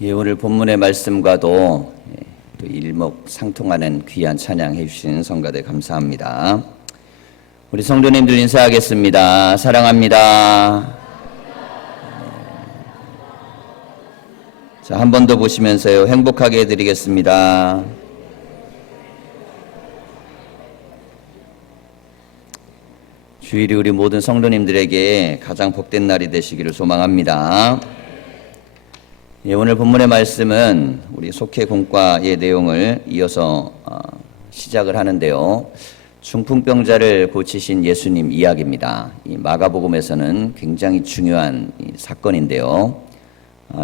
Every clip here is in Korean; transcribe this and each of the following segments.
예, 오늘 본문의 말씀과도 또 일목상통하는 귀한 찬양 해주신 성가대 감사합니다. 우리 성도님들 인사하겠습니다. 사랑합니다. 자, 한 번 더 보시면서요. 행복하게 해드리겠습니다. 주일이 우리 모든 성도님들에게 가장 복된 날이 되시기를 소망합니다. 예, 오늘 본문의 말씀은 우리 속회공과의 내용을 이어서 시작을 하는데요. 중풍병자를 고치신 예수님 이야기입니다. 이 마가복음에서는 굉장히 중요한 사건인데요.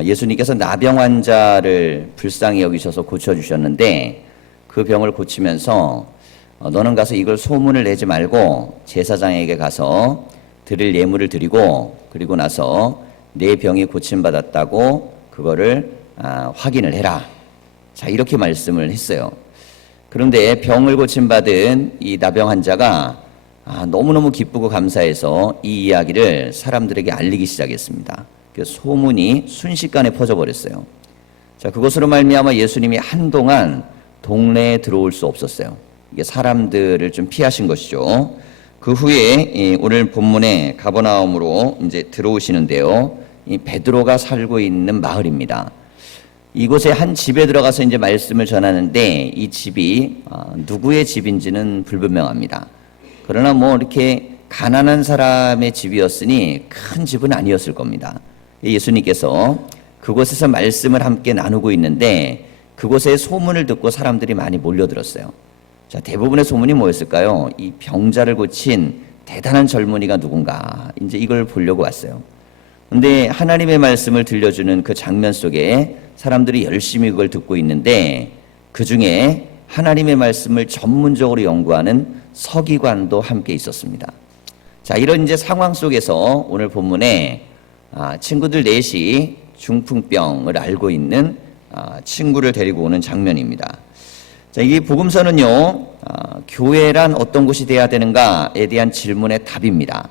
예수님께서 나병 환자를 불쌍히 여기셔서 고쳐주셨는데 그 병을 고치면서 너는 가서 이걸 소문을 내지 말고 제사장에게 가서 드릴 예물을 드리고 그리고 나서 내 병이 고침받았다고 그거를 확인을 해라. 자, 이렇게 말씀을 했어요. 그런데 병을 고침받은 이 나병 환자가 너무너무 기쁘고 감사해서 이 이야기를 사람들에게 알리기 시작했습니다. 그 소문이 순식간에 퍼져버렸어요. 자, 그것으로 말미암아 예수님이 한동안 동네에 들어올 수 없었어요. 이게 사람들을 좀 피하신 것이죠. 그 후에 오늘 본문에 가버나움으로 이제 들어오시는데요. 이 베드로가 살고 있는 마을입니다. 이곳에 한 집에 들어가서 이제 말씀을 전하는데 이 집이 누구의 집인지는 불분명합니다. 그러나 뭐 이렇게 가난한 사람의 집이었으니 큰 집은 아니었을 겁니다. 예수님께서 그곳에서 말씀을 함께 나누고 있는데 그곳에 소문을 듣고 사람들이 많이 몰려들었어요. 자, 대부분의 소문이 뭐였을까요? 이 병자를 고친 대단한 젊은이가 누군가 이제 이걸 보려고 왔어요. 근데 하나님의 말씀을 들려주는 그 장면 속에 사람들이 열심히 그걸 듣고 있는데 그 중에 하나님의 말씀을 전문적으로 연구하는 서기관도 함께 있었습니다. 자, 이런 이제 상황 속에서 오늘 본문에 친구들 넷이 중풍병을 앓고 있는 친구를 데리고 오는 장면입니다. 자, 이 복음서는요, 교회란 어떤 곳이 돼야 되는가에 대한 질문의 답입니다.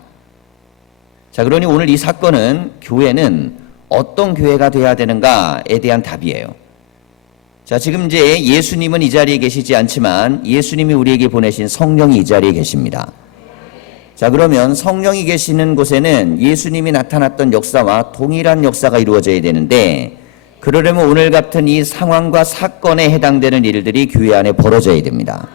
자, 그러니 오늘 이 사건은 교회는 어떤 교회가 돼야 되는가에 대한 답이에요. 자, 지금 이제 예수님은 이 자리에 계시지 않지만 예수님이 우리에게 보내신 성령이 이 자리에 계십니다. 자, 그러면 성령이 계시는 곳에는 예수님이 나타났던 역사와 동일한 역사가 이루어져야 되는데 그러려면 오늘 같은 이 상황과 사건에 해당되는 일들이 교회 안에 벌어져야 됩니다.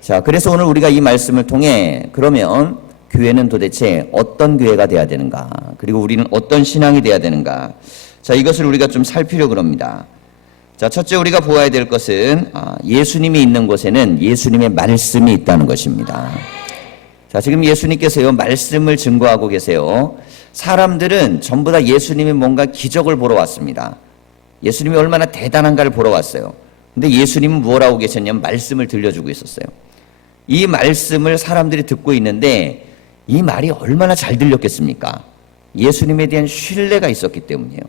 자, 그래서 오늘 우리가 이 말씀을 통해 그러면 교회는 도대체 어떤 교회가 돼야 되는가? 그리고 우리는 어떤 신앙이 돼야 되는가? 자, 이것을 우리가 좀 살피려고 합니다. 자, 첫째 우리가 보아야 될 것은 예수님이 있는 곳에는 예수님의 말씀이 있다는 것입니다. 자, 지금 예수님께서요, 말씀을 증거하고 계세요. 사람들은 전부 다 예수님이 뭔가 기적을 보러 왔습니다. 예수님이 얼마나 대단한가를 보러 왔어요. 근데 예수님은 뭘 하고 계셨냐면 말씀을 들려주고 있었어요. 이 말씀을 사람들이 듣고 있는데 이 말이 얼마나 잘 들렸겠습니까? 예수님에 대한 신뢰가 있었기 때문이에요.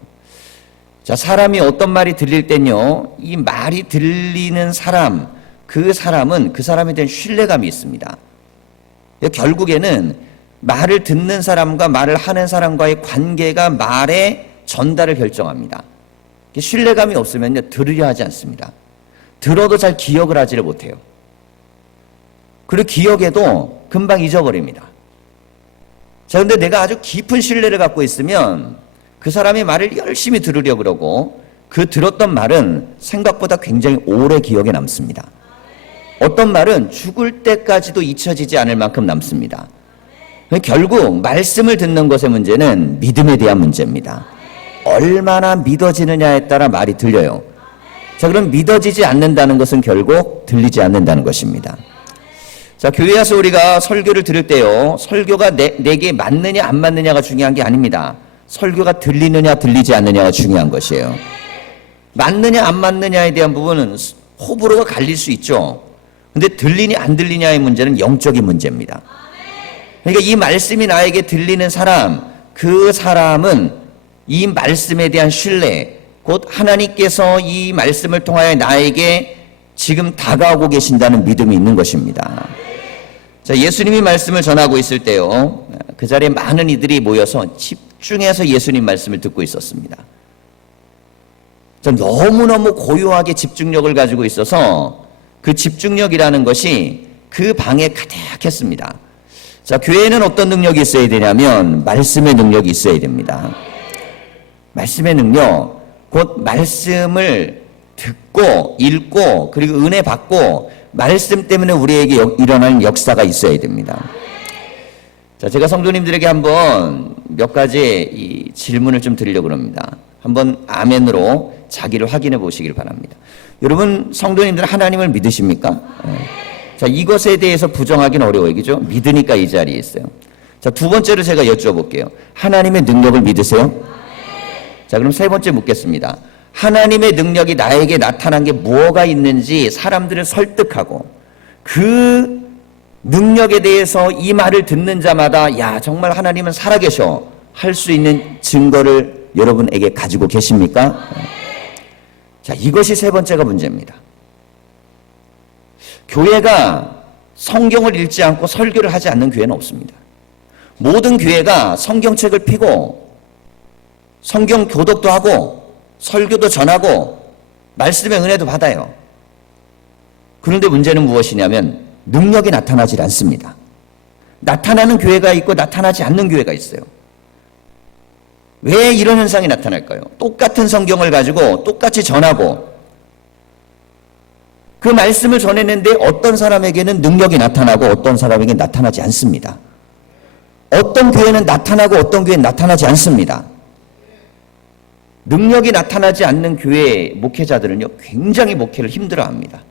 자, 사람이 어떤 말이 들릴 땐요, 이 말이 들리는 사람, 그 사람은 그 사람에 대한 신뢰감이 있습니다. 결국에는 말을 듣는 사람과 말을 하는 사람과의 관계가 말의 전달을 결정합니다. 신뢰감이 없으면요, 들으려 하지 않습니다. 들어도 잘 기억을 하지를 못해요. 그리고 기억해도 금방 잊어버립니다. 자, 근데 내가 아주 깊은 신뢰를 갖고 있으면 그 사람의 말을 열심히 들으려고 그러고 그 들었던 말은 생각보다 굉장히 오래 기억에 남습니다. 어떤 말은 죽을 때까지도 잊혀지지 않을 만큼 남습니다. 결국 말씀을 듣는 것의 문제는 믿음에 대한 문제입니다. 얼마나 믿어지느냐에 따라 말이 들려요. 자, 그럼 믿어지지 않는다는 것은 결국 들리지 않는다는 것입니다. 자, 교회 와서 우리가 설교를 들을 때요, 설교가 내게 맞느냐 안 맞느냐가 중요한 게 아닙니다. 설교가 들리느냐 들리지 않느냐가 중요한 것이에요. 맞느냐 안 맞느냐에 대한 부분은 호불호가 갈릴 수 있죠. 근데 들리냐 안 들리냐의 문제는 영적인 문제입니다. 그러니까 이 말씀이 나에게 들리는 사람, 그 사람은 이 말씀에 대한 신뢰, 곧 하나님께서 이 말씀을 통하여 나에게 지금 다가오고 계신다는 믿음이 있는 것입니다. 자, 예수님이 말씀을 전하고 있을 때요, 그 자리에 많은 이들이 모여서 집중해서 예수님 말씀을 듣고 있었습니다. 너무너무 고요하게 집중력을 가지고 있어서 그 집중력이라는 것이 그 방에 가득했습니다. 자, 교회에는 어떤 능력이 있어야 되냐면 말씀의 능력이 있어야 됩니다. 말씀의 능력, 곧 말씀을 듣고 읽고 그리고 은혜 받고 말씀 때문에 우리에게 일어나는 역사가 있어야 됩니다. 자, 제가 성도님들에게 한번 몇 가지 이 질문을 좀 드리려고 합니다. 한번 아멘으로 자기를 확인해 보시길 바랍니다. 여러분, 성도님들은 하나님을 믿으십니까? 자, 이것에 대해서 부정하기는 어려워요. 그죠? 믿으니까 이 자리에 있어요. 자, 두 번째로 제가 여쭤볼게요. 하나님의 능력을 믿으세요? 자, 그럼 세 번째 묻겠습니다. 하나님의 능력이 나에게 나타난 게 뭐가 있는지 사람들을 설득하고 그 능력에 대해서 이 말을 듣는 자마다 야, 정말 하나님은 살아계셔 할 수 있는 증거를 여러분에게 가지고 계십니까? 자, 이것이 세 번째가 문제입니다. 교회가 성경을 읽지 않고 설교를 하지 않는 교회는 없습니다. 모든 교회가 성경책을 펴고 성경 교독도 하고 설교도 전하고 말씀의 은혜도 받아요. 그런데 문제는 무엇이냐면 능력이 나타나질 않습니다. 나타나는 교회가 있고 나타나지 않는 교회가 있어요. 왜 이런 현상이 나타날까요? 똑같은 성경을 가지고 똑같이 전하고 그 말씀을 전했는데 어떤 사람에게는 능력이 나타나고 어떤 사람에게는 나타나지 않습니다. 어떤 교회는 나타나고 어떤 교회는 나타나지 않습니다. 능력이 나타나지 않는 교회 목회자들은요, 굉장히 목회를 힘들어합니다.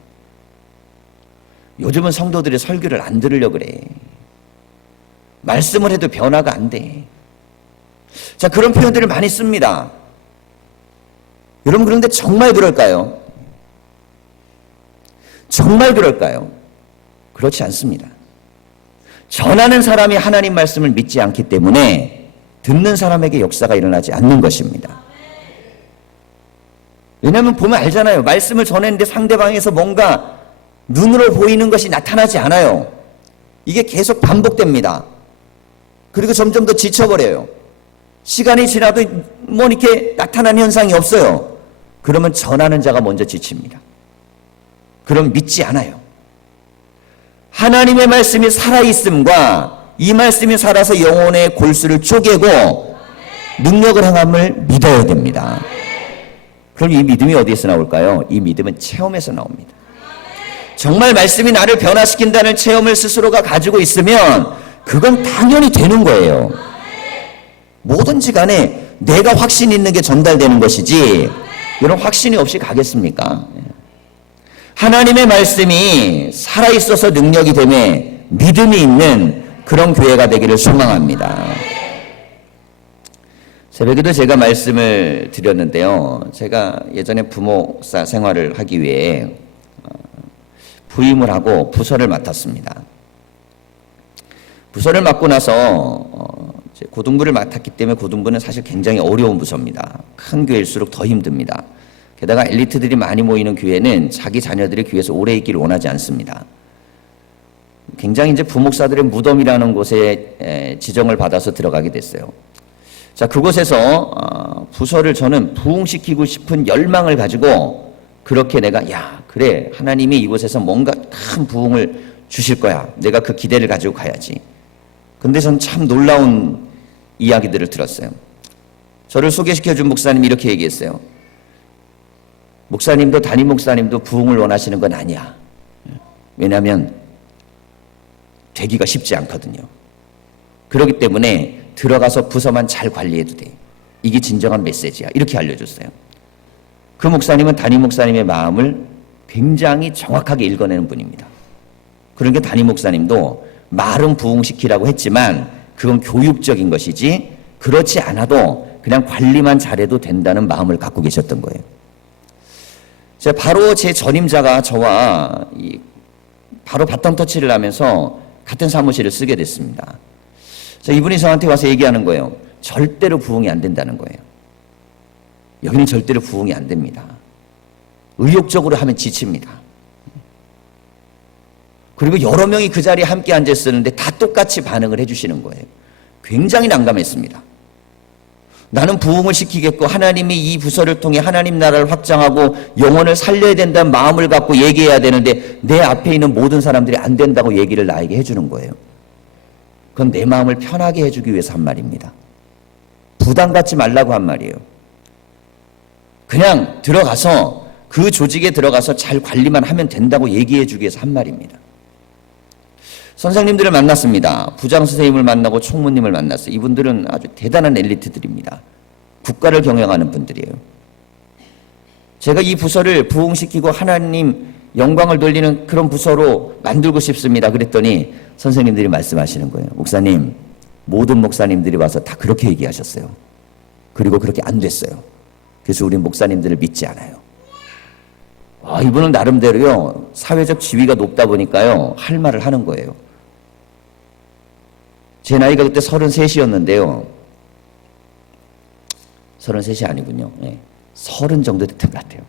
요즘은 성도들이 설교를 안 들으려고 그래. 말씀을 해도 변화가 안 돼. 자, 그런 표현들을 많이 씁니다. 여러분, 그런데 정말 그럴까요? 정말 그럴까요? 그렇지 않습니다. 전하는 사람이 하나님 말씀을 믿지 않기 때문에 듣는 사람에게 역사가 일어나지 않는 것입니다. 왜냐하면 보면 알잖아요. 말씀을 전했는데 상대방에서 뭔가 눈으로 보이는 것이 나타나지 않아요. 이게 계속 반복됩니다. 그리고 점점 더 지쳐버려요. 시간이 지나도 뭐 이렇게 나타나는 현상이 없어요. 그러면 전하는 자가 먼저 지칩니다. 그럼 믿지 않아요. 하나님의 말씀이 살아있음과 이 말씀이 살아서 영혼의 골수를 쪼개고 능력을 행함을 믿어야 됩니다. 그럼 이 믿음이 어디에서 나올까요? 이 믿음은 체험에서 나옵니다. 정말 말씀이 나를 변화시킨다는 체험을 스스로가 가지고 있으면 그건 당연히 되는 거예요. 뭐든지 간에 내가 확신 있는 게 전달되는 것이지 이런 확신이 없이 가겠습니까? 하나님의 말씀이 살아있어서 능력이 되매 믿음이 있는 그런 교회가 되기를 소망합니다. 새벽에도 제가 말씀을 드렸는데요. 제가 예전에 부목사 생활을 하기 위해 부임을 하고 부서를 맡았습니다. 부서를 맡고 나서 고등부를 맡았기 때문에 고등부는 사실 굉장히 어려운 부서입니다. 큰 교회일수록 더 힘듭니다. 게다가 엘리트들이 많이 모이는 교회는 자기 자녀들이 교회에서 오래 있기를 원하지 않습니다. 굉장히 이제 부목사들의 무덤이라는 곳에 지정을 받아서 들어가게 됐어요. 자, 그곳에서 부서를 저는 부흥시키고 싶은 열망을 가지고 그렇게 내가 야, 그래, 하나님이 이곳에서 뭔가 큰 부흥을 주실 거야. 내가 그 기대를 가지고 가야지. 근데 전 참 놀라운 이야기들을 들었어요. 저를 소개시켜준 목사님이 이렇게 얘기했어요. 목사님도 담임 목사님도 부흥을 원하시는 건 아니야. 왜냐하면 되기가 쉽지 않거든요. 그렇기 때문에 들어가서 부서만 잘 관리해도 돼. 이게 진정한 메시지야. 이렇게 알려줬어요. 그 목사님은 담임 목사님의 마음을 굉장히 정확하게 읽어내는 분입니다. 그러니까 담임 목사님도 말은 부흥시키라고 했지만 그건 교육적인 것이지 그렇지 않아도 그냥 관리만 잘해도 된다는 마음을 갖고 계셨던 거예요. 바로 제 전임자가 저와 바로 바톤 터치를 하면서 같은 사무실을 쓰게 됐습니다. 이분이 저한테 와서 얘기하는 거예요. 절대로 부흥이 안 된다는 거예요. 여기는 절대로 부흥이 안 됩니다. 의욕적으로 하면 지칩니다. 그리고 여러 명이 그 자리에 함께 앉아있었는데 다 똑같이 반응을 해주시는 거예요. 굉장히 난감했습니다. 나는 부흥을 시키겠고 하나님이 이 부서를 통해 하나님 나라를 확장하고 영혼을 살려야 된다는 마음을 갖고 얘기해야 되는데 내 앞에 있는 모든 사람들이 안 된다고 얘기를 나에게 해주는 거예요. 그건 내 마음을 편하게 해주기 위해서 한 말입니다. 부담 갖지 말라고 한 말이에요. 그냥 들어가서 그 조직에 들어가서 잘 관리만 하면 된다고 얘기해 주기 위해서 한 말입니다. 선생님들을 만났습니다. 부장 선생님을 만나고 총무님을 만났어요. 이분들은 아주 대단한 엘리트들입니다. 국가를 경영하는 분들이에요. 제가 이 부서를 부흥시키고 하나님 영광을 돌리는 그런 부서로 만들고 싶습니다. 그랬더니 선생님들이 말씀하시는 거예요. 목사님, 모든 목사님들이 와서 다 그렇게 얘기하셨어요. 그리고 그렇게 안 됐어요. 그래서 우리 목사님들을 믿지 않아요. 이분은 나름대로요, 사회적 지위가 높다 보니까요, 할 말을 하는 거예요. 제 나이가 그때 33이었는데요. 33이 아니군요. 네. 30 정도 됐던 것 같아요.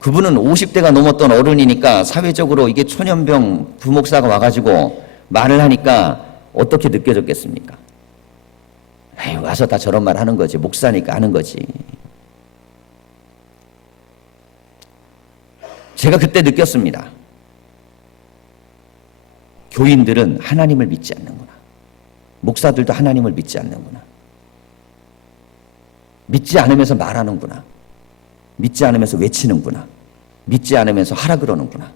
그분은 50대가 넘었던 어른이니까 사회적으로 이게 초년병 부목사가 와가지고 말을 하니까 어떻게 느껴졌겠습니까? 와서 다 저런 말 하는 거지. 목사니까 하는 거지. 제가 그때 느꼈습니다. 교인들은 하나님을 믿지 않는구나. 목사들도 하나님을 믿지 않는구나. 믿지 않으면서 말하는구나. 믿지 않으면서 외치는구나. 믿지 않으면서 하라 그러는구나.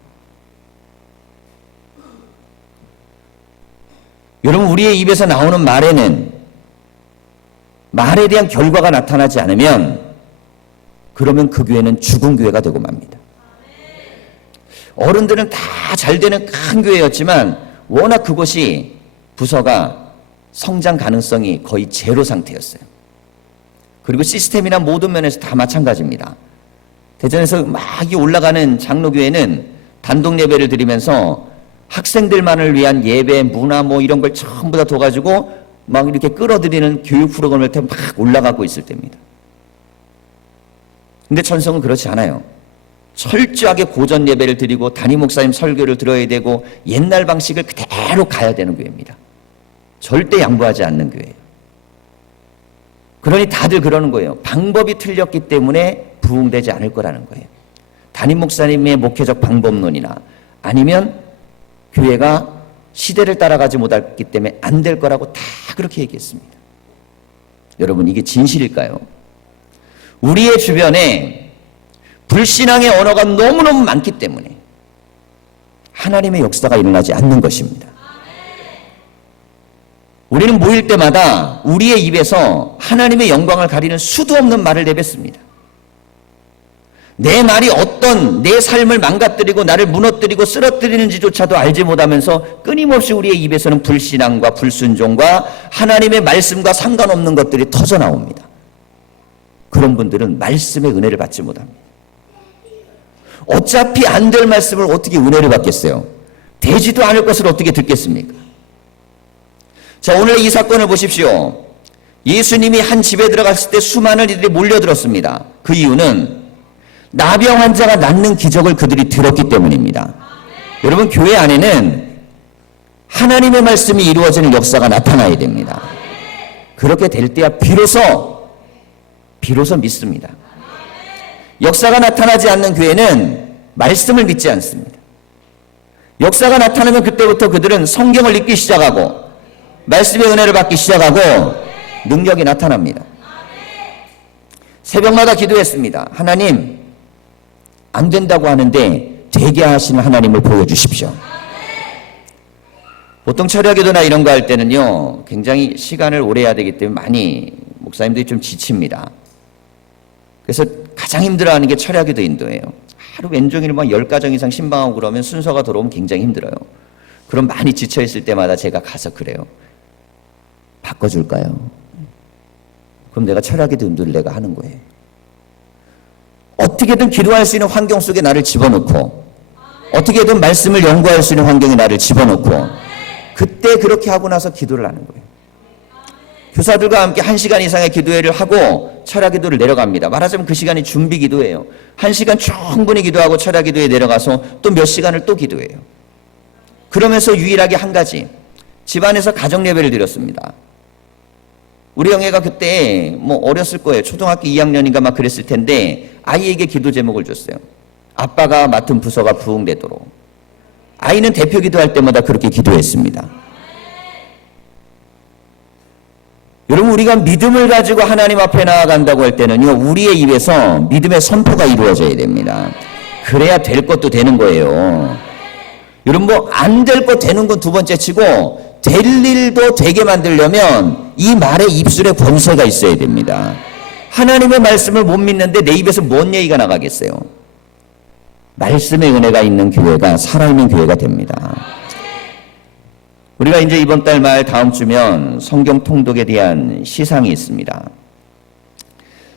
여러분, 우리의 입에서 나오는 말에는 말에 대한 결과가 나타나지 않으면 그러면 그 교회는 죽은 교회가 되고 맙니다. 어른들은 다 잘 되는 큰 교회였지만 워낙 그곳이 부서가 성장 가능성이 거의 제로 상태였어요. 그리고 시스템이나 모든 면에서 다 마찬가지입니다. 대전에서 막 올라가는 장로교회는 단독 예배를 드리면서 학생들만을 위한 예배, 문화 이런 걸 전부 다 둬가지고 막 이렇게 끌어들이는 교육 프로그램을 막 올라가고 있을 때입니다. 근데 천성은 그렇지 않아요. 철저하게 고전 예배를 드리고 담임 목사님 설교를 들어야 되고 옛날 방식을 그대로 가야 되는 교회입니다. 절대 양보하지 않는 교회예요. 그러니 다들 그러는 거예요. 방법이 틀렸기 때문에 부흥되지 않을 거라는 거예요. 담임 목사님의 목회적 방법론이나 아니면 교회가 시대를 따라가지 못했기 때문에 안 될 거라고 다 그렇게 얘기했습니다. 여러분, 이게 진실일까요? 우리의 주변에 불신앙의 언어가 너무너무 많기 때문에 하나님의 역사가 일어나지 않는 것입니다. 우리는 모일 때마다 우리의 입에서 하나님의 영광을 가리는 수도 없는 말을 내뱉습니다. 내 말이 어떤 내 삶을 망가뜨리고 나를 무너뜨리고 쓰러뜨리는지조차도 알지 못하면서 끊임없이 우리의 입에서는 불신앙과 불순종과 하나님의 말씀과 상관없는 것들이 터져나옵니다. 그런 분들은 말씀의 은혜를 받지 못합니다. 어차피 안 될 말씀을 어떻게 은혜를 받겠어요? 되지도 않을 것을 어떻게 듣겠습니까? 자, 오늘 이 사건을 보십시오. 예수님이 한 집에 들어갔을 때 수많은 이들이 몰려들었습니다. 그 이유는 나병 환자가 낫는 기적을 그들이 들었기 때문입니다. 여러분, 교회 안에는 하나님의 말씀이 이루어지는 역사가 나타나야 됩니다. 그렇게 될 때야 비로소 믿습니다. 역사가 나타나지 않는 교회는 말씀을 믿지 않습니다. 역사가 나타나면 그때부터 그들은 성경을 읽기 시작하고 말씀의 은혜를 받기 시작하고 능력이 나타납니다. 새벽마다 기도했습니다. 하나님, 안 된다고 하는데 되게 하시는 하나님을 보여주십시오. 보통 철야기도나 이런 거 할 때는요, 굉장히 시간을 오래 해야 되기 때문에 많이 목사님들이 좀 지칩니다. 그래서 가장 힘들어하는 게 철야기도 인도예요. 하루 왼종일 10가정 이상 신방하고 그러면 순서가 들어오면 굉장히 힘들어요. 그럼 많이 지쳐있을 때마다 제가 가서 그래요. 바꿔줄까요? 그럼 내가 철야기도 인도를 내가 하는 거예요. 어떻게든 기도할 수 있는 환경 속에 나를 집어넣고 어떻게든 말씀을 연구할 수 있는 환경에 나를 집어넣고 그때 그렇게 하고 나서 기도를 하는 거예요. 교사들과 함께 1시간 이상의 기도회를 하고 철야기도를 내려갑니다. 말하자면 그 시간이 준비 기도예요. 1시간 충분히 기도하고 철야기도에 내려가서 또 몇 시간을 또 기도해요. 그러면서 유일하게 한 가지, 집안에서 가정예배를 드렸습니다. 우리 영애가 그때 뭐 어렸을 거예요. 초등학교 2학년인가 막 그랬을 텐데 아이에게 기도 제목을 줬어요. 아빠가 맡은 부서가 부흥되도록. 아이는 대표 기도할 때마다 그렇게 기도했습니다. 여러분, 우리가 믿음을 가지고 하나님 앞에 나아간다고 할 때는요, 우리의 입에서 믿음의 선포가 이루어져야 됩니다. 그래야 될 것도 되는 거예요. 여러분, 뭐 안 될 것 되는 건 두 번째 치고 될 일도 되게 만들려면 이 말의 입술에 권세가 있어야 됩니다. 하나님의 말씀을 못 믿는데 내 입에서 뭔 얘기가 나가겠어요? 말씀의 은혜가 있는 교회가 살아있는 교회가 됩니다. 우리가 이제 이번 달 말 다음 주면 성경 통독에 대한 시상이 있습니다.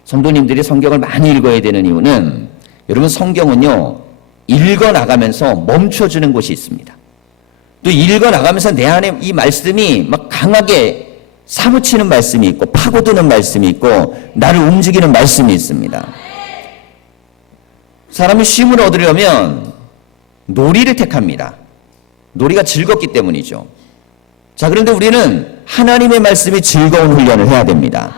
성도님들이 성경을 많이 읽어야 되는 이유는 여러분, 성경은요, 읽어나가면서 멈춰주는 곳이 있습니다. 또 읽어나가면서 내 안에 이 말씀이 막 강하게 사무치는 말씀이 있고 파고드는 말씀이 있고 나를 움직이는 말씀이 있습니다. 사람이 쉼을 얻으려면 놀이를 택합니다. 놀이가 즐겁기 때문이죠. 자, 그런데 우리는 하나님의 말씀이 즐거운 훈련을 해야 됩니다.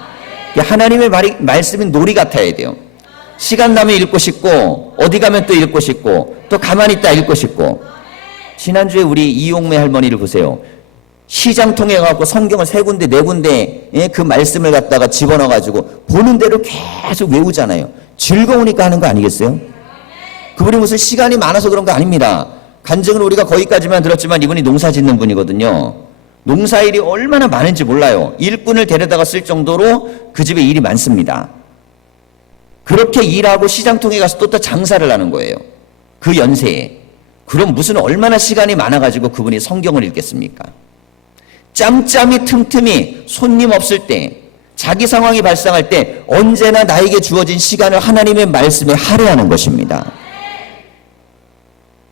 하나님의 말씀은 놀이 같아야 돼요. 시간 나면 읽고 싶고 어디 가면 또 읽고 싶고 또 가만히 있다 읽고 싶고. 지난주에 우리 이용매 할머니를 보세요. 시장 통해 갖고 성경을 3군데 4군데 그 말씀을 갖다가 집어넣어 가지고 보는 대로 계속 외우잖아요. 즐거우니까 하는 거 아니겠어요? 그분이 무슨 시간이 많아서 그런 거 아닙니다. 간증을 우리가 거기까지만 들었지만 이분이 농사 짓는 분이거든요. 농사일이 얼마나 많은지 몰라요. 일꾼을 데려다가 쓸 정도로 그 집에 일이 많습니다. 그렇게 일하고 시장통에 가서 또 장사를 하는 거예요. 그 연세에. 그럼 무슨 얼마나 시간이 많아가지고 그분이 성경을 읽겠습니까? 짬짬이 틈틈이 손님 없을 때, 자기 상황이 발생할 때 언제나 나에게 주어진 시간을 하나님의 말씀에 할애하는 것입니다.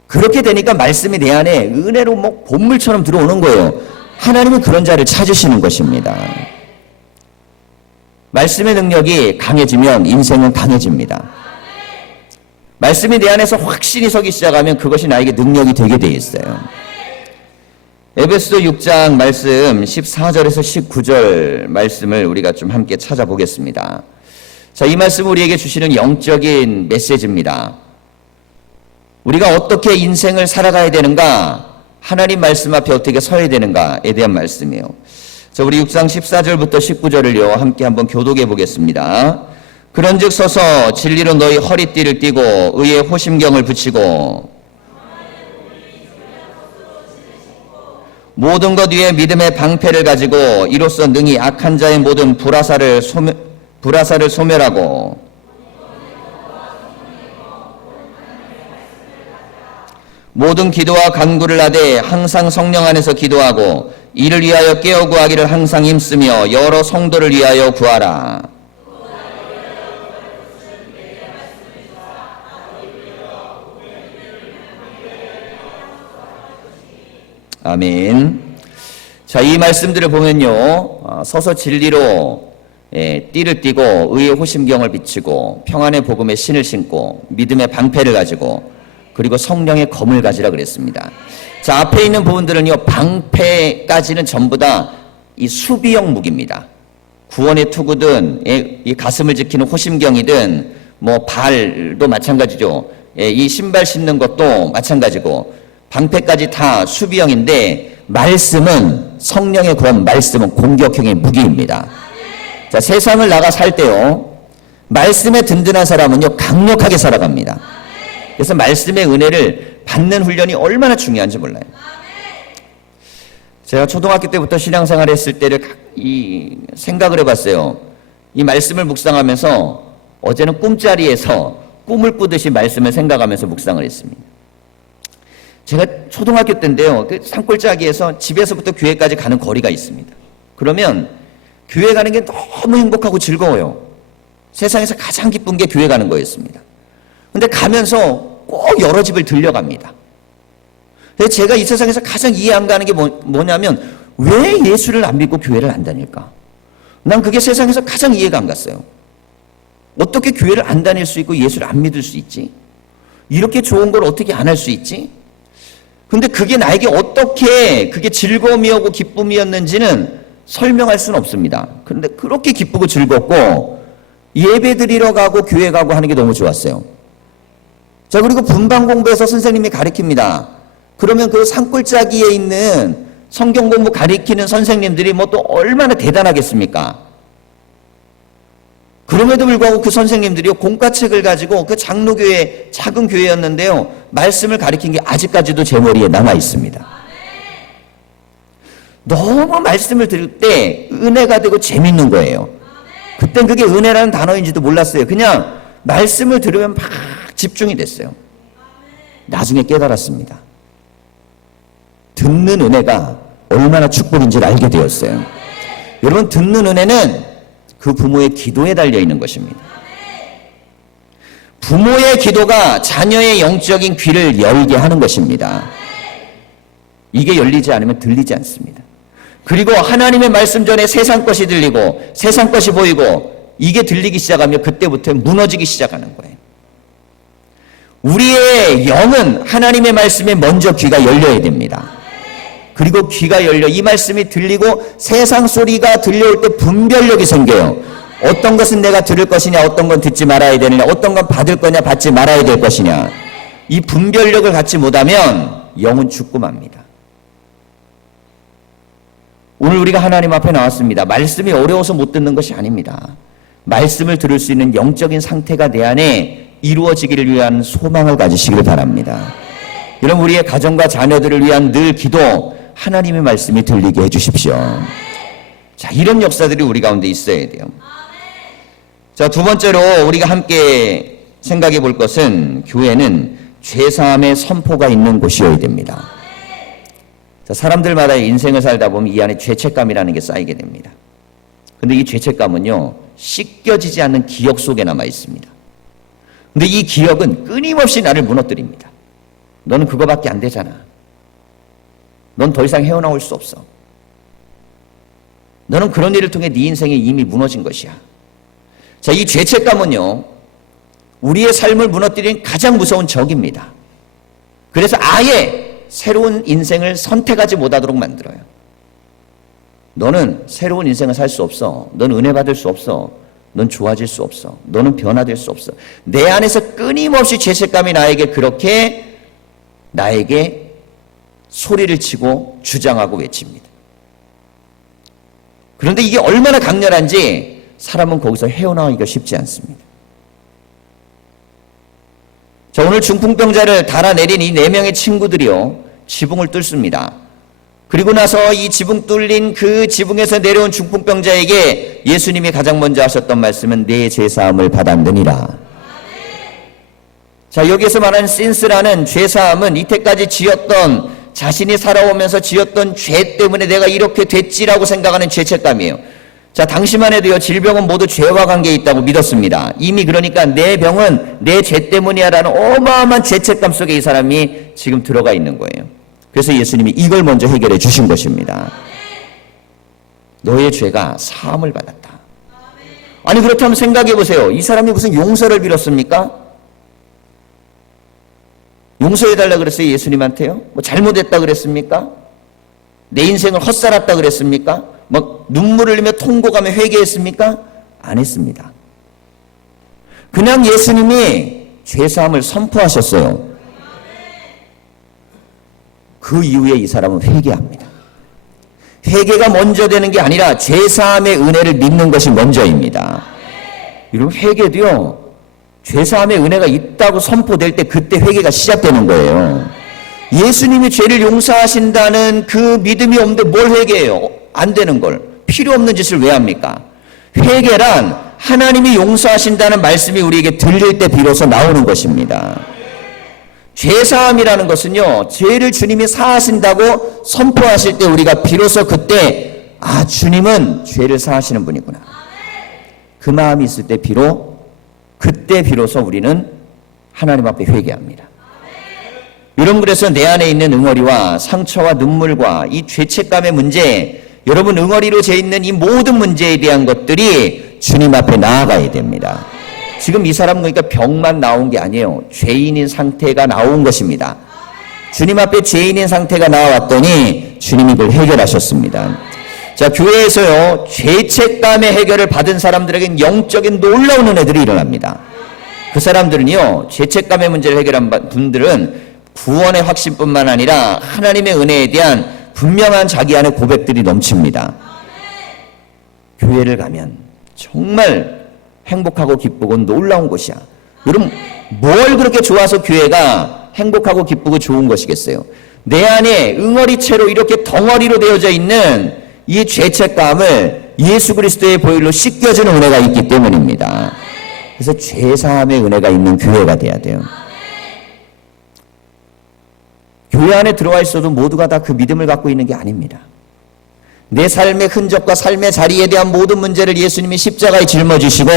그렇게 되니까 말씀이 내 안에 은혜로 뭐 본물처럼 들어오는 거예요. 하나님은 그런 자를 찾으시는 것입니다. 말씀의 능력이 강해지면 인생은 강해집니다. 말씀이 내 안에서 확실히 서기 시작하면 그것이 나에게 능력이 되게 돼 있어요. 에베소서 6장 말씀 14절에서 19절 말씀을 우리가 좀 함께 찾아보겠습니다. 자, 이 말씀은 우리에게 주시는 영적인 메시지입니다. 우리가 어떻게 인생을 살아가야 되는가, 하나님 말씀 앞에 어떻게 서야 되는가에 대한 말씀이에요. 자, 우리 6장 14절부터 19절을요 함께 한번 교독해 보겠습니다. 그런즉 서서 진리로 너희 허리띠를 띠고 의의 호심경을 붙이고 모든 것 위에 믿음의 방패를 가지고 이로써 능히 악한 자의 모든 불화살을 소멸하고 모든 기도와 간구를 하되 항상 성령 안에서 기도하고 이를 위하여 깨어 구하기를 항상 힘쓰며 여러 성도를 위하여 구하라. 아멘. 자, 이 말씀들을 보면요, 서서 진리로 띠를 띠고 의의 호심경을 비치고 평안의 복음의 신을 신고 믿음의 방패를 가지고 그리고 성령의 검을 가지라 그랬습니다. 자, 앞에 있는 부분들은요, 방패까지는 전부 다 이 수비형 무기입니다. 구원의 투구든 이 가슴을 지키는 호심경이든 뭐 발도 마찬가지죠. 이 신발 신는 것도 마찬가지고 방패까지 다 수비형인데 말씀은 성령의 검, 말씀은 공격형의 무기입니다. 자, 세상을 나가 살 때요, 말씀에 든든한 사람은요 강력하게 살아갑니다. 그래서 말씀의 은혜를 받는 훈련이 얼마나 중요한지 몰라요. 제가 초등학교 때부터 신앙생활을 했을 때를 생각을 해봤어요. 이 말씀을 묵상하면서 어제는 꿈자리에서 꿈을 꾸듯이 말씀을 생각하면서 묵상을 했습니다. 제가 초등학교 때인데요, 그 산골짜기에서 집에서부터 교회까지 가는 거리가 있습니다. 그러면 교회 가는 게 너무 행복하고 즐거워요. 세상에서 가장 기쁜 게 교회 가는 거였습니다. 근데 가면서 꼭 여러 집을 들려갑니다. 그래서 제가 이 세상에서 가장 이해 안 가는 게 뭐냐면 왜 예수를 안 믿고 교회를 안 다닐까? 난 그게 세상에서 가장 이해가 안 갔어요. 어떻게 교회를 안 다닐 수 있고 예수를 안 믿을 수 있지? 이렇게 좋은 걸 어떻게 안 할 수 있지? 근데 그게 나에게 어떻게 그게 즐거움이었고 기쁨이었는지는 설명할 수는 없습니다. 그런데 그렇게 기쁘고 즐겁고 예배 드리러 가고 교회 가고 하는 게 너무 좋았어요. 자, 그리고 분반 공부에서 선생님이 가르칩니다. 그러면 그 산골짜기에 있는 성경 공부 가르치는 선생님들이 뭐 또 얼마나 대단하겠습니까? 그럼에도 불구하고 그 선생님들이 공과책을 가지고 그 장로교회, 작은 교회였는데요, 말씀을 가르친 게 아직까지도 제 머리에 남아 있습니다. 너무 말씀을 들을 때 은혜가 되고 재밌는 거예요. 그땐 그게 은혜라는 단어인지도 몰랐어요. 그냥 말씀을 들으면 막 집중이 됐어요. 나중에 깨달았습니다. 듣는 은혜가 얼마나 축복인지를 알게 되었어요. 여러분, 듣는 은혜는 그 부모의 기도에 달려있는 것입니다. 부모의 기도가 자녀의 영적인 귀를 열게 하는 것입니다. 이게 열리지 않으면 들리지 않습니다. 그리고 하나님의 말씀 전에 세상 것이 들리고 세상 것이 보이고 이게 들리기 시작하면 그때부터 무너지기 시작하는 거예요. 우리의 영은 하나님의 말씀에 먼저 귀가 열려야 됩니다. 그리고 귀가 열려 이 말씀이 들리고 세상 소리가 들려올 때 분별력이 생겨요. 어떤 것은 내가 들을 것이냐, 어떤 건 듣지 말아야 되느냐, 어떤 건 받을 거냐, 받지 말아야 될 것이냐. 이 분별력을 갖지 못하면 영은 죽고 맙니다. 오늘 우리가 하나님 앞에 나왔습니다. 말씀이 어려워서 못 듣는 것이 아닙니다. 말씀을 들을 수 있는 영적인 상태가 내 안에 이루어지기를 위한 소망을 가지시길 바랍니다. 여러분, 우리의 가정과 자녀들을 위한 늘 기도, 하나님의 말씀이 들리게 해주십시오. 자, 이런 역사들이 우리 가운데 있어야 돼요. 자, 두 번째로 우리가 함께 생각해 볼 것은 교회는 죄사함의 선포가 있는 곳이어야 됩니다. 자, 사람들마다 인생을 살다 보면 이 안에 죄책감이라는 게 쌓이게 됩니다. 근데 이 죄책감은요, 씻겨지지 않는 기억 속에 남아 있습니다. 근데 이 기억은 끊임없이 나를 무너뜨립니다. 너는 그거밖에 안 되잖아. 넌 더 이상 헤어나올 수 없어. 너는 그런 일을 통해 네 인생이 이미 무너진 것이야. 자, 이 죄책감은요, 우리의 삶을 무너뜨리는 가장 무서운 적입니다. 그래서 아예 새로운 인생을 선택하지 못하도록 만들어요. 너는 새로운 인생을 살 수 없어. 넌 은혜 받을 수 없어. 넌 좋아질 수 없어. 너는 변화될 수 없어. 내 안에서 끊임없이 죄책감이 나에게 소리를 치고 주장하고 외칩니다. 그런데 이게 얼마나 강렬한지 사람은 거기서 헤어나오기가 쉽지 않습니다. 자, 오늘 중풍병자를 달아내린 이 4명의 친구들이요, 지붕을 뚫습니다. 그리고 나서 이 지붕 뚫린 그 지붕에서 내려온 중풍병자에게 예수님이 가장 먼저 하셨던 말씀은 내 죄사함을 받았느니라. 자, 여기서 말하는 신스라는 죄사함은 이때까지 지었던, 자신이 살아오면서 지었던 죄 때문에 내가 이렇게 됐지라고 생각하는 죄책감이에요. 자, 당시만 해도요, 질병은 모두 죄와 관계에 있다고 믿었습니다. 이미 그러니까 내 병은 내 죄 때문이야라는 어마어마한 죄책감 속에 이 사람이 지금 들어가 있는 거예요. 그래서 예수님이 이걸 먼저 해결해 주신 것입니다. 너의 죄가 사함을 받았다. 아니, 그렇다면 생각해 보세요. 이 사람이 무슨 용서를 빌었습니까? 용서해달라 그랬어요, 예수님한테요? 뭐 잘못했다 그랬습니까? 내 인생을 헛살았다 그랬습니까? 막 눈물을 흘리며 통곡하며 회개했습니까? 안 했습니다. 그냥 예수님이 죄사함을 선포하셨어요. 그 이후에 이 사람은 회개합니다. 회개가 먼저 되는 게 아니라 죄사함의 은혜를 믿는 것이 먼저입니다. 여러분, 회개도요, 죄사함의 은혜가 있다고 선포될 때 그때 회개가 시작되는 거예요. 예수님이 죄를 용서하신다는 그 믿음이 없는데 뭘 회개해요? 안 되는 걸. 필요 없는 짓을 왜 합니까? 회개란 하나님이 용서하신다는 말씀이 우리에게 들릴 때 비로소 나오는 것입니다. 죄사함이라는 것은요, 죄를 주님이 사하신다고 선포하실 때 우리가 비로소 그때, 아, 주님은 죄를 사하시는 분이구나. 그 마음이 있을 때 그때 비로소 우리는 하나님 앞에 회개합니다. 여러분, 그래서 내 안에 있는 응어리와 상처와 눈물과 이 죄책감의 문제, 여러분 응어리로 재 있는 이 모든 문제에 대한 것들이 주님 앞에 나아가야 됩니다. 지금 이 사람은 그러니까 병만 나온 게 아니에요. 죄인인 상태가 나온 것입니다. 주님 앞에 죄인인 상태가 나왔더니 주님이 그걸 해결하셨습니다. 자, 교회에서요, 죄책감의 해결을 받은 사람들에겐 영적인 놀라운 은혜들이 일어납니다. 그 사람들은요, 죄책감의 문제를 해결한 분들은 구원의 확신뿐만 아니라 하나님의 은혜에 대한 분명한 자기 안의 고백들이 넘칩니다. 교회를 가면 정말 행복하고 기쁘고 놀라운 곳이야. 여러분, 뭘 그렇게 좋아서 교회가 행복하고 기쁘고 좋은 것이겠어요? 내 안에 응어리채로 이렇게 덩어리로 되어져 있는 이 죄책감을 예수 그리스도의 보혈로 씻겨주는 은혜가 있기 때문입니다. 그래서 죄사함의 은혜가 있는 교회가 돼야 돼요. 교회 안에 들어와 있어도 모두가 다 그 믿음을 갖고 있는 게 아닙니다. 내 삶의 흔적과 삶의 자리에 대한 모든 문제를 예수님이 십자가에 짊어지시고,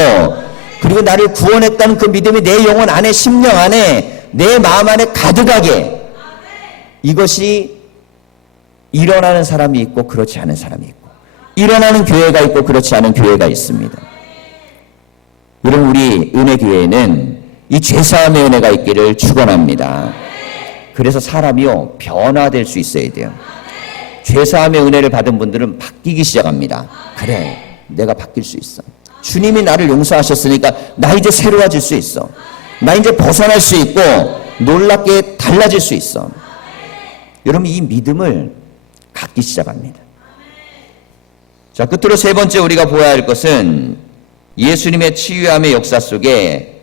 그리고 나를 구원했다는 그 믿음이 내 영혼 안에, 심령 안에, 내 마음 안에 가득하게, 이것이 일어나는 사람이 있고 그렇지 않은 사람이 있고, 일어나는 교회가 있고 그렇지 않은 교회가 있습니다. 여러분, 우리 은혜교회에는 이 죄사함의 은혜가 있기를 축원합니다. 그래서 사람이요, 변화될 수 있어야 돼요. 죄사함의 은혜를 받은 분들은 바뀌기 시작합니다. 그래, 내가 바뀔 수 있어. 주님이 나를 용서하셨으니까 나 이제 새로워질 수 있어. 나 이제 벗어날 수 있고 놀랍게 달라질 수 있어. 여러분, 이 믿음을 갖기 시작합니다. 자, 끝으로 세 번째 우리가 보아야 할 것은 예수님의 치유함의 역사 속에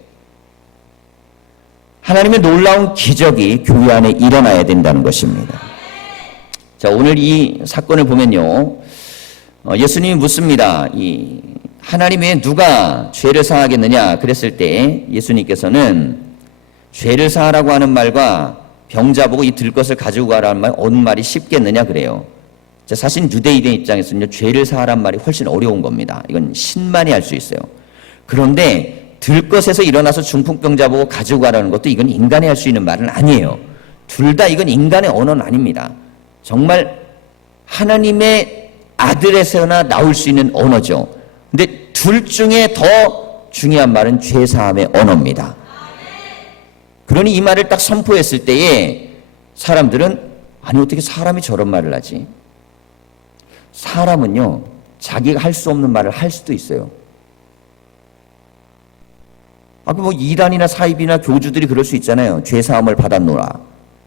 하나님의 놀라운 기적이 교회 안에 일어나야 된다는 것입니다. 자, 오늘 이 사건을 보면요, 예수님이 묻습니다. 이 하나님 외에 누가 죄를 사하겠느냐 그랬을 때 예수님께서는 죄를 사하라고 하는 말과 병자 보고 이 들것을 가지고 가라는 말, 어느 말이 쉽겠느냐 그래요. 자, 사실 유대인의 입장에서는요, 죄를 사하란 말이 훨씬 어려운 겁니다. 이건 신만이 할 수 있어요. 그런데 들것에서 일어나서 중풍병자 보고 가지고 가라는 것도 이건 인간이 할 수 있는 말은 아니에요. 둘 다 이건 인간의 언어는 아닙니다. 정말 하나님의 아들에서나 나올 수 있는 언어죠. 근데 둘 중에 더 중요한 말은 죄사함의 언어입니다. 그러니 이 말을 딱 선포했을 때에 사람들은, 아니 어떻게 사람이 저런 말을 하지? 사람은요, 자기가 할 수 없는 말을 할 수도 있어요. 뭐 이단이나 사입이나 교주들이 그럴 수 있잖아요. 죄사함을 받았노라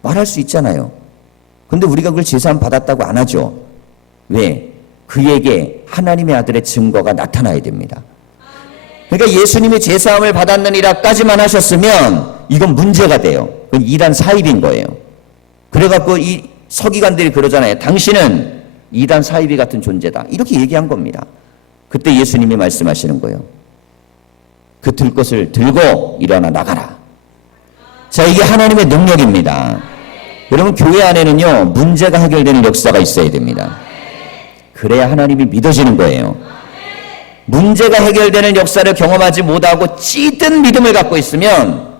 말할 수 있잖아요. 근데 우리가 그걸 죄사함 받았다고 안 하죠. 왜? 그에게 하나님의 아들의 증거가 나타나야 됩니다. 그러니까 예수님이 죄사함을 받았느니라까지만 하셨으면 이건 문제가 돼요. 그건 이단 사입인 거예요. 그래갖고 이 서기관들이 그러잖아요. 당신은 이단 사입이 같은 존재다. 이렇게 얘기한 겁니다. 그때 예수님이 말씀하시는 거예요. 그 들것을 들고 일어나 나가라. 자, 이게 하나님의 능력입니다. 여러분, 교회 안에는요, 문제가 해결되는 역사가 있어야 됩니다. 그래야 하나님이 믿어지는 거예요. 문제가 해결되는 역사를 경험하지 못하고 찌든 믿음을 갖고 있으면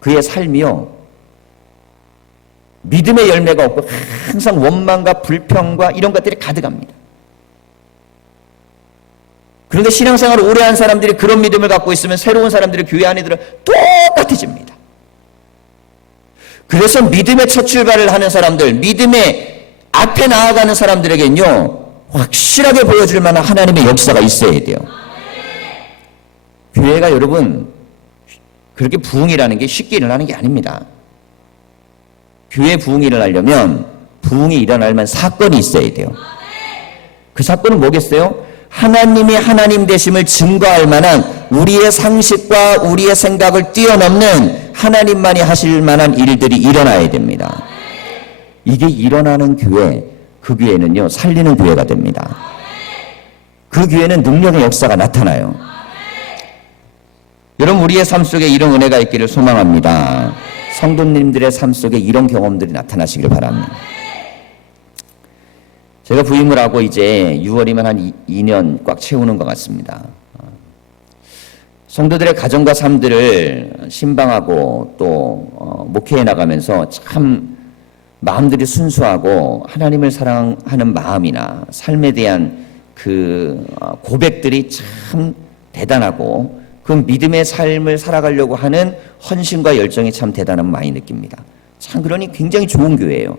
그의 삶이요, 믿음의 열매가 없고 항상 원망과 불평과 이런 것들이 가득합니다. 그런데 신앙생활을 오래 한 사람들이 그런 믿음을 갖고 있으면 새로운 사람들이 교회 안에 들어 똑같아집니다. 그래서 믿음의 첫 출발을 하는 사람들, 믿음의 앞에 나아가는 사람들에게는요, 확실하게 보여줄 만한 하나님의 역사가 있어야 돼요. 교회가 여러분 그렇게 부흥이라는 게 쉽게 일어나는 게 아닙니다. 교회 부흥이 일어나려면 부흥이 일어날 만한 사건이 있어야 돼요. 그 사건은 뭐겠어요? 하나님이 하나님 되심을 증거할 만한 우리의 상식과 우리의 생각을 뛰어넘는 하나님만이 하실 만한 일들이 일어나야 됩니다. 이게 일어나는 교회, 그 교회는요, 살리는 교회가 됩니다. 그 교회는 능력의 역사가 나타나요. 여러분, 우리의 삶 속에 이런 은혜가 있기를 소망합니다. 성도님들의 삶 속에 이런 경험들이 나타나시길 바랍니다. 제가 부임을 하고 이제 6월이면 한 2년 꽉 채우는 것 같습니다. 성도들의 가정과 삶들을 신방하고 또 목회해 나가면서 참 마음들이 순수하고 하나님을 사랑하는 마음이나 삶에 대한 그 고백들이 참 대단하고 그 믿음의 삶을 살아가려고 하는 헌신과 열정이 참 대단한 많이 느낍니다. 참 그러니 굉장히 좋은 교회예요.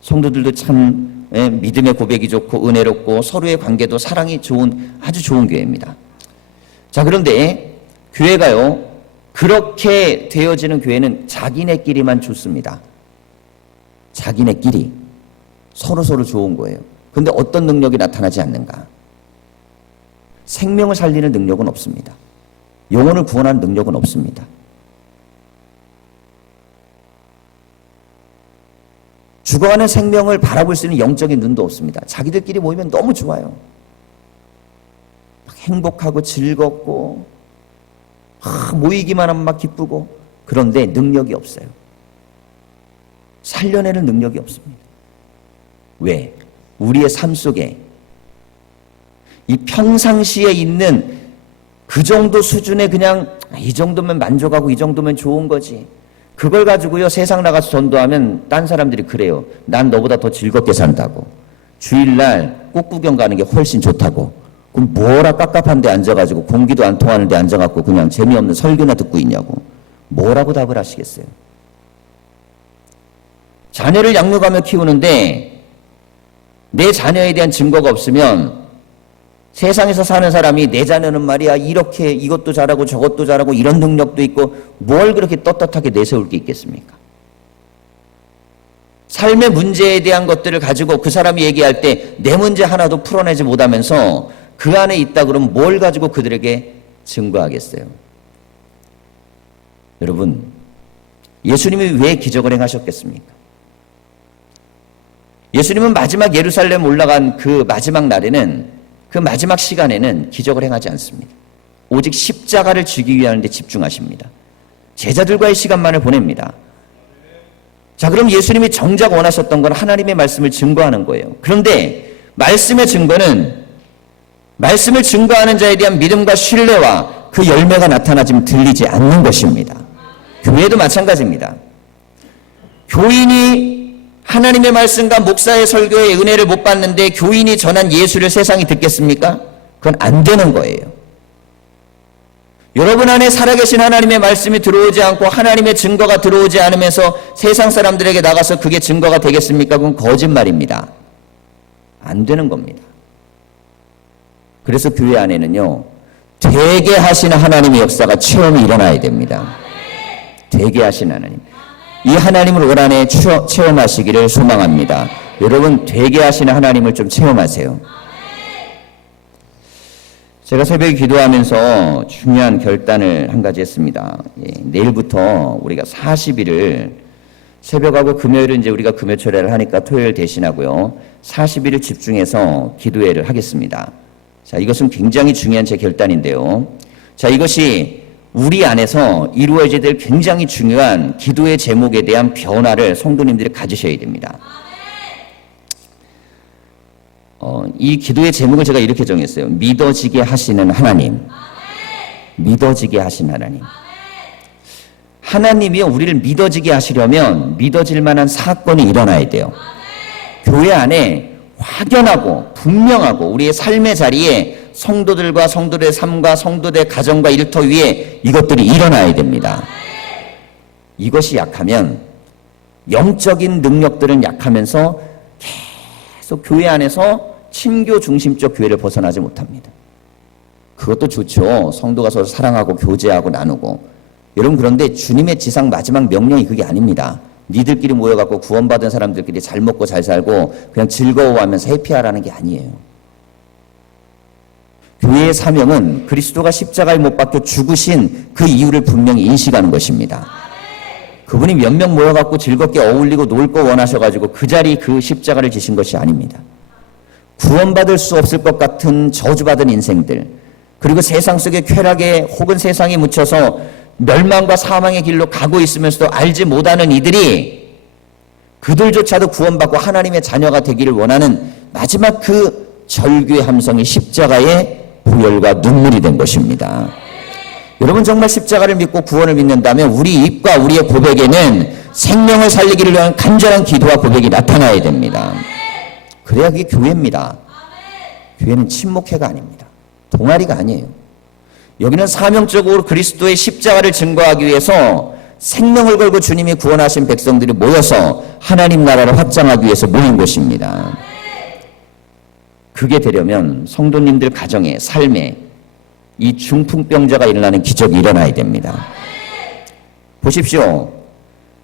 성도들도 참 믿음의 고백이 좋고 은혜롭고 서로의 관계도 사랑이 좋은 아주 좋은 교회입니다. 자, 그런데 교회가요, 그렇게 되어지는 교회는 자기네끼리만 좋습니다. 자기네끼리 서로 좋은 거예요. 근데 어떤 능력이 나타나지 않는가? 생명을 살리는 능력은 없습니다. 영혼을 구원하는 능력은 없습니다. 죽어가는 생명을 바라볼 수 있는 영적인 눈도 없습니다. 자기들끼리 모이면 너무 좋아요. 막 행복하고 즐겁고 모이기만 하면 막 기쁘고, 그런데 능력이 없어요. 살려내는 능력이 없습니다. 왜? 우리의 삶 속에 이 평상시에 있는 그 정도 수준의 그냥 이 정도면 만족하고 이 정도면 좋은 거지, 그걸 가지고요 세상 나가서 전도하면 딴 사람들이 그래요. 난 너보다 더 즐겁게 산다고. 주일날 꽃구경 가는 게 훨씬 좋다고. 그럼 뭐라 깝깝한 데 앉아가지고 공기도 안 통하는 데 앉아갖고 그냥 재미없는 설교나 듣고 있냐고. 뭐라고 답을 하시겠어요? 자녀를 양육하며 키우는데 내 자녀에 대한 증거가 없으면 세상에서 사는 사람이 내 자녀는 말이야 이렇게 이것도 잘하고 저것도 잘하고 이런 능력도 있고 뭘 그렇게 떳떳하게 내세울 게 있겠습니까? 삶의 문제에 대한 것들을 가지고 그 사람이 얘기할 때 내 문제 하나도 풀어내지 못하면서 그 안에 있다 그러면 뭘 가지고 그들에게 증거하겠어요? 여러분, 예수님이 왜 기적을 행하셨겠습니까? 예수님은 마지막 예루살렘 올라간 그 마지막 날에는, 그 마지막 시간에는 기적을 행하지 않습니다. 오직 십자가를 지기 위하는 데 집중하십니다. 제자들과의 시간만을 보냅니다. 자, 그럼 예수님이 정작 원하셨던 건 하나님의 말씀을 증거하는 거예요. 그런데 말씀의 증거는 말씀을 증거하는 자에 대한 믿음과 신뢰와 그 열매가 나타나지면 들리지 않는 것입니다. 교회도 마찬가지입니다. 교인이 하나님의 말씀과 목사의 설교의 은혜를 못 받는데 교인이 전한 예수를 세상이 듣겠습니까? 그건 안 되는 거예요. 여러분 안에 살아계신 하나님의 말씀이 들어오지 않고 하나님의 증거가 들어오지 않으면서 세상 사람들에게 나가서 그게 증거가 되겠습니까? 그건 거짓말입니다. 안 되는 겁니다. 그래서 교회 안에는요, 되게 하시는 하나님의 역사가 체험이 일어나야 됩니다. 되게 하시는 하나님. 이 하나님을 올 한해 체험하시기를 소망합니다. 여러분, 되게 하시는 하나님을 좀 체험하세요. 제가 새벽에 기도하면서 중요한 결단을 한 가지 했습니다. 내일부터 우리가 40일을 새벽하고 금요일은 이제 우리가 금요철회를 하니까 토요일 대신하고요, 40일을 집중해서 기도회를 하겠습니다. 자, 이것은 굉장히 중요한 제 결단인데요. 자, 이것이 우리 안에서 이루어져야 될 굉장히 중요한 기도의 제목에 대한 변화를 성도님들이 가지셔야 됩니다. 이 기도의 제목을 제가 이렇게 정했어요. 믿어지게 하시는 하나님. 믿어지게 하시는 하나님. 하나님이요, 우리를 믿어지게 하시려면 믿어질 만한 사건이 일어나야 돼요. 교회 안에 확연하고 분명하고 우리의 삶의 자리에 성도들과 성도들의 삶과 성도들의 가정과 일터 위에 이것들이 일어나야 됩니다. 이것이 약하면 영적인 능력들은 약하면서 계속 교회 안에서 친교 중심적 교회를 벗어나지 못합니다. 그것도 좋죠. 성도가 서로 사랑하고 교제하고 나누고. 여러분, 그런데 주님의 지상 마지막 명령이 그게 아닙니다. 니들끼리 모여갖고 구원받은 사람들끼리 잘 먹고 잘 살고 그냥 즐거워하면서 해피하라는 게 아니에요. 교회의 사명은 그리스도가 십자가에 못 박혀 죽으신 그 이유를 분명히 인식하는 것입니다. 그분이 몇 명 모여갖고 즐겁게 어울리고 놀 거 원하셔가지고 그 자리 그 십자가를 지신 것이 아닙니다. 구원받을 수 없을 것 같은 저주받은 인생들, 그리고 세상 속의 쾌락에 혹은 세상에 묻혀서 멸망과 사망의 길로 가고 있으면서도 알지 못하는 이들이 그들조차도 구원받고 하나님의 자녀가 되기를 원하는 마지막 그 절규의 함성이 십자가의 보혈과 눈물이 된 것입니다. 여러분, 정말 십자가를 믿고 구원을 믿는다면 우리 입과 우리의 고백에는 생명을 살리기를 위한 간절한 기도와 고백이 나타나야 됩니다. 그래야 그게 교회입니다. 교회는 친목회가 아닙니다. 동아리가 아니에요. 여기는 사명적으로 그리스도의 십자가를 증거하기 위해서 생명을 걸고 주님이 구원하신 백성들이 모여서 하나님 나라를 확장하기 위해서 모인 곳입니다. 그게 되려면 성도님들 가정에, 삶에 이 중풍병자가 일어나는 기적이 일어나야 됩니다. 보십시오.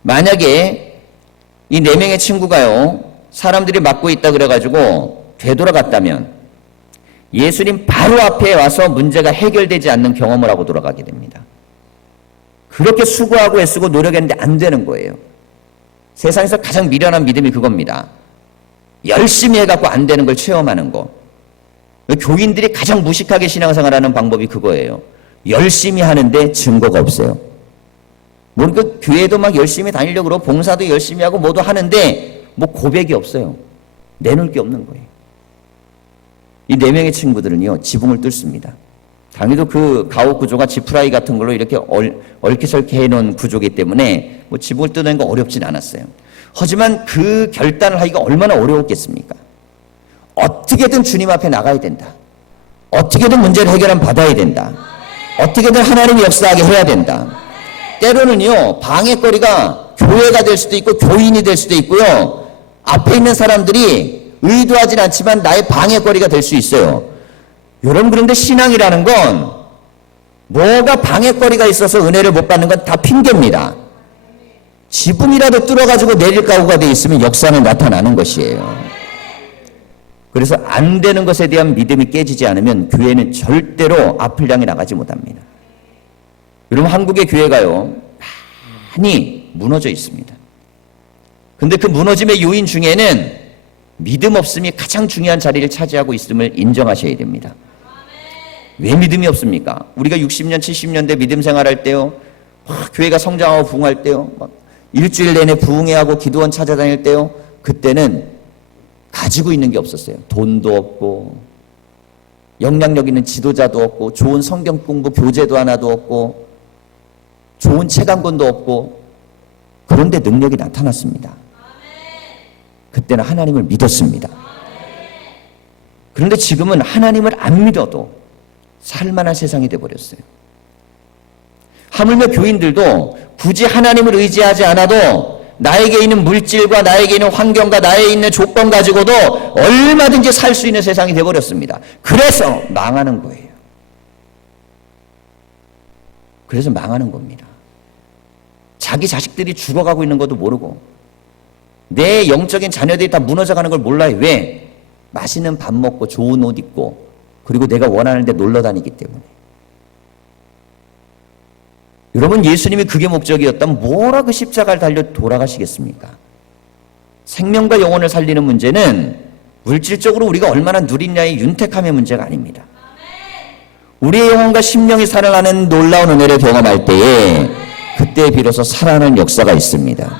만약에 이 4명의 친구가요, 사람들이 맞고 있다 그래가지고 되돌아갔다면 예수님 바로 앞에 와서 문제가 해결되지 않는 경험을 하고 돌아가게 됩니다. 그렇게 수고하고 애쓰고 노력했는데 안 되는 거예요. 세상에서 가장 미련한 믿음이 그겁니다. 열심히 해갖고 안 되는 걸 체험하는 거. 교인들이 가장 무식하게 신앙생활하는 방법이 그거예요. 열심히 하는데 증거가 없어요. 그러니까 교회도 막 열심히 다니려고 그러고 봉사도 열심히 하고 뭐도 하는데 뭐 고백이 없어요. 내놓을 게 없는 거예요. 이 4명의 친구들은요, 지붕을 뚫습니다. 당연히도 그 가옥 구조가 지프라이 같은 걸로 이렇게 얽히설키 해놓은 구조이기 때문에 뭐 지붕을 뚫는 거 어렵진 않았어요. 하지만 그 결단을 하기가 얼마나 어려웠겠습니까? 어떻게든 주님 앞에 나가야 된다. 어떻게든 문제를 해결한 받아야 된다. 어떻게든 하나님이 역사하게 해야 된다. 때로는요, 방해거리가 교회가 될 수도 있고 교인이 될 수도 있고요. 앞에 있는 사람들이 의도하진 않지만 나의 방해거리가 될 수 있어요. 여러분, 그런데 신앙이라는 건 뭐가 방해거리가 있어서 은혜를 못 받는 건 다 핑계입니다. 지붕이라도 뚫어가지고 내릴 각오가 돼 있으면 역사는 나타나는 것이에요. 그래서 안 되는 것에 대한 믿음이 깨지지 않으면 교회는 절대로 앞을 향해 나가지 못합니다. 여러분, 한국의 교회가요, 많이 무너져 있습니다. 근데 그 무너짐의 요인 중에는 믿음 없음이 가장 중요한 자리를 차지하고 있음을 인정하셔야 됩니다. 왜 믿음이 없습니까? 우리가 60년, 70년대 믿음 생활할 때요, 교회가 성장하고 부흥할 때요, 막 일주일 내내 부흥회하고 기도원 찾아다닐 때요, 그때는 가지고 있는 게 없었어요. 돈도 없고, 영향력 있는 지도자도 없고, 좋은 성경 공부 교재도 하나도 없고, 좋은 책 한 권도 없고, 그런데 능력이 나타났습니다. 그때는 하나님을 믿었습니다. 그런데 지금은 하나님을 안 믿어도 살만한 세상이 되어버렸어요. 하물며 교인들도 굳이 하나님을 의지하지 않아도 나에게 있는 물질과 나에게 있는 환경과 나에게 있는 조건 가지고도 얼마든지 살 수 있는 세상이 되어버렸습니다. 그래서 망하는 거예요. 그래서 망하는 겁니다. 자기 자식들이 죽어가고 있는 것도 모르고 내 영적인 자녀들이 다 무너져가는 걸 몰라요. 왜? 맛있는 밥 먹고 좋은 옷 입고 그리고 내가 원하는 데 놀러 다니기 때문에. 여러분, 예수님이 그게 목적이었다면 뭐라 그 십자가를 달려 돌아가시겠습니까? 생명과 영혼을 살리는 문제는 물질적으로 우리가 얼마나 누리냐의 윤택함의 문제가 아닙니다. 우리의 영혼과 심령이 살아나는 놀라운 은혜를 경험할 때에 그때 비로소 살아나는 역사가 있습니다.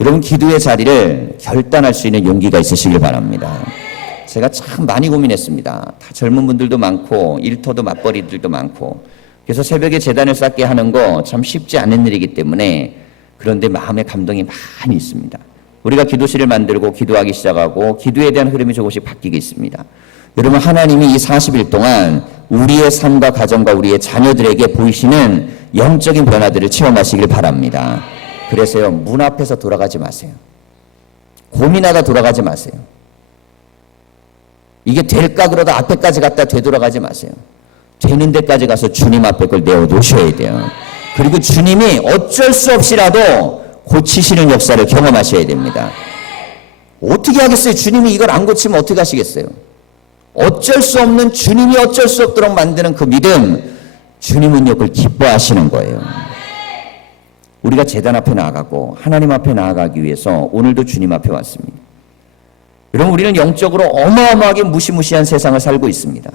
여러분, 기도의 자리를 결단할 수 있는 용기가 있으시길 바랍니다. 제가 참 많이 고민했습니다. 다 젊은 분들도 많고 일터도 맞벌이들도 많고, 그래서 새벽에 제단을 쌓게 하는 거 참 쉽지 않은 일이기 때문에, 그런데 마음의 감동이 많이 있습니다. 우리가 기도실을 만들고 기도하기 시작하고 기도에 대한 흐름이 조금씩 바뀌게 있습니다. 여러분, 하나님이 이 40일 동안 우리의 삶과 가정과 우리의 자녀들에게 보이시는 영적인 변화들을 체험하시길 바랍니다. 그래서요, 문 앞에서 돌아가지 마세요. 고민하다 돌아가지 마세요. 이게 될까 그러다 앞에까지 갔다 되돌아가지 마세요. 되는 데까지 가서 주님 앞에 그걸 내어놓으셔야 돼요. 그리고 주님이 어쩔 수 없이라도 고치시는 역사를 경험하셔야 됩니다. 어떻게 하겠어요? 주님이 이걸 안 고치면 어떻게 하시겠어요? 어쩔 수 없는 주님이 어쩔 수 없도록 만드는 그 믿음, 주님은 이걸 기뻐하시는 거예요. 우리가 제단 앞에 나아가고 하나님 앞에 나아가기 위해서 오늘도 주님 앞에 왔습니다. 여러분, 우리는 영적으로 어마어마하게 무시무시한 세상을 살고 있습니다.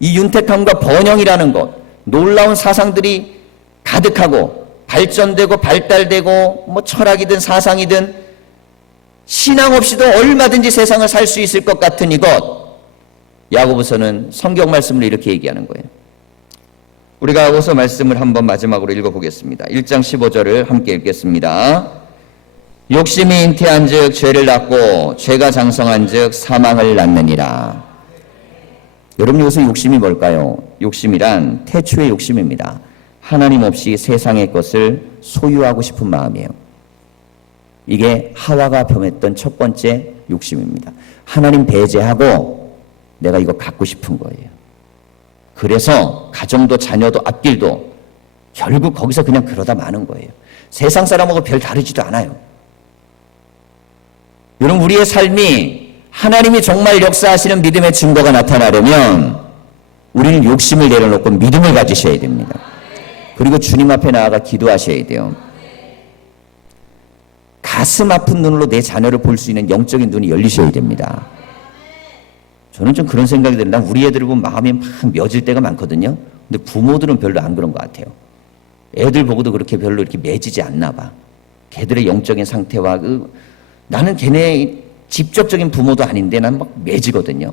이 윤택함과 번영이라는 것, 놀라운 사상들이 가득하고 발전되고 발달되고 뭐 철학이든 사상이든 신앙 없이도 얼마든지 세상을 살 수 있을 것 같은 이것, 야고보서는 성경 말씀을 이렇게 얘기하는 거예요. 우리가 야고보서 말씀을 한번 마지막으로 읽어보겠습니다. 1장 15절을 함께 읽겠습니다. 욕심이 잉태한 즉 죄를 낳고 죄가 장성한 즉 사망을 낳느니라. 여러분, 여기서 욕심이 뭘까요? 욕심이란 태초의 욕심입니다. 하나님 없이 세상의 것을 소유하고 싶은 마음이에요. 이게 하와가 범했던 첫 번째 욕심입니다. 하나님 배제하고 내가 이거 갖고 싶은 거예요. 그래서 가정도 자녀도 앞길도 결국 거기서 그냥 그러다 마는 거예요. 세상 사람하고 별 다르지도 않아요. 여러분, 우리의 삶이 하나님이 정말 역사하시는 믿음의 증거가 나타나려면 우리는 욕심을 내려놓고 믿음을 가지셔야 됩니다. 그리고 주님 앞에 나아가 기도하셔야 돼요. 가슴 아픈 눈으로 내 자녀를 볼 수 있는 영적인 눈이 열리셔야 됩니다. 저는 좀 그런 생각이 듭니다. 우리 애들을 보면 마음이 막 맺을 때가 많거든요. 근데 부모들은 별로 안 그런 것 같아요. 애들 보고도 그렇게 별로 이렇게 맺이지 않나 봐. 걔들의 영적인 상태와 나는 걔네 직접적인 부모도 아닌데 난 막 맺이거든요.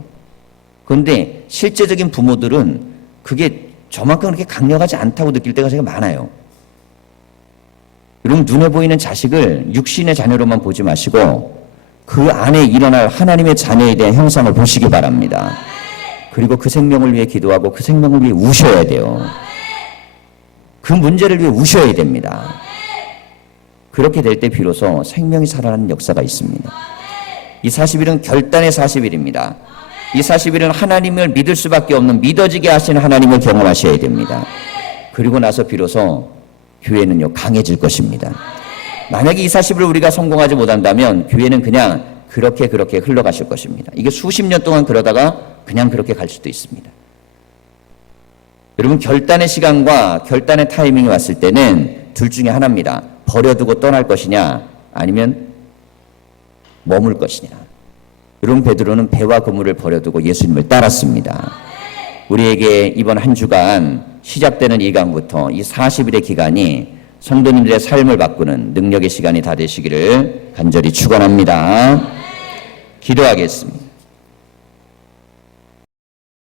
그런데 실제적인 부모들은 그게 저만큼 그렇게 강력하지 않다고 느낄 때가 되게 많아요. 여러분, 눈에 보이는 자식을 육신의 자녀로만 보지 마시고 그 안에 일어날 하나님의 자녀에 대한 형상을 보시기 바랍니다. 그리고 그 생명을 위해 기도하고 그 생명을 위해 우셔야 돼요. 그 문제를 위해 우셔야 됩니다. 그렇게 될 때 비로소 생명이 살아나는 역사가 있습니다. 이 40일은 결단의 40일입니다. 이 40일은 하나님을 믿을 수밖에 없는 믿어지게 하시는 하나님을 경험하셔야 됩니다. 그리고 나서 비로소 교회는요, 강해질 것입니다. 만약에 이 40일을 우리가 성공하지 못한다면 교회는 그냥 그렇게 흘러가실 것입니다. 이게 수십 년 동안 그러다가 그냥 그렇게 갈 수도 있습니다. 여러분, 결단의 시간과 결단의 타이밍이 왔을 때는 둘 중에 하나입니다. 버려두고 떠날 것이냐 아니면 머물 것이냐. 여러분, 베드로는 배와 그물을 버려두고 예수님을 따랐습니다. 우리에게 이번 한 주간 시작되는 이 강부터 이 40일의 기간이 성도님들의 삶을 바꾸는 능력의 시간이 다 되시기를 간절히 축원합니다. 기도하겠습니다.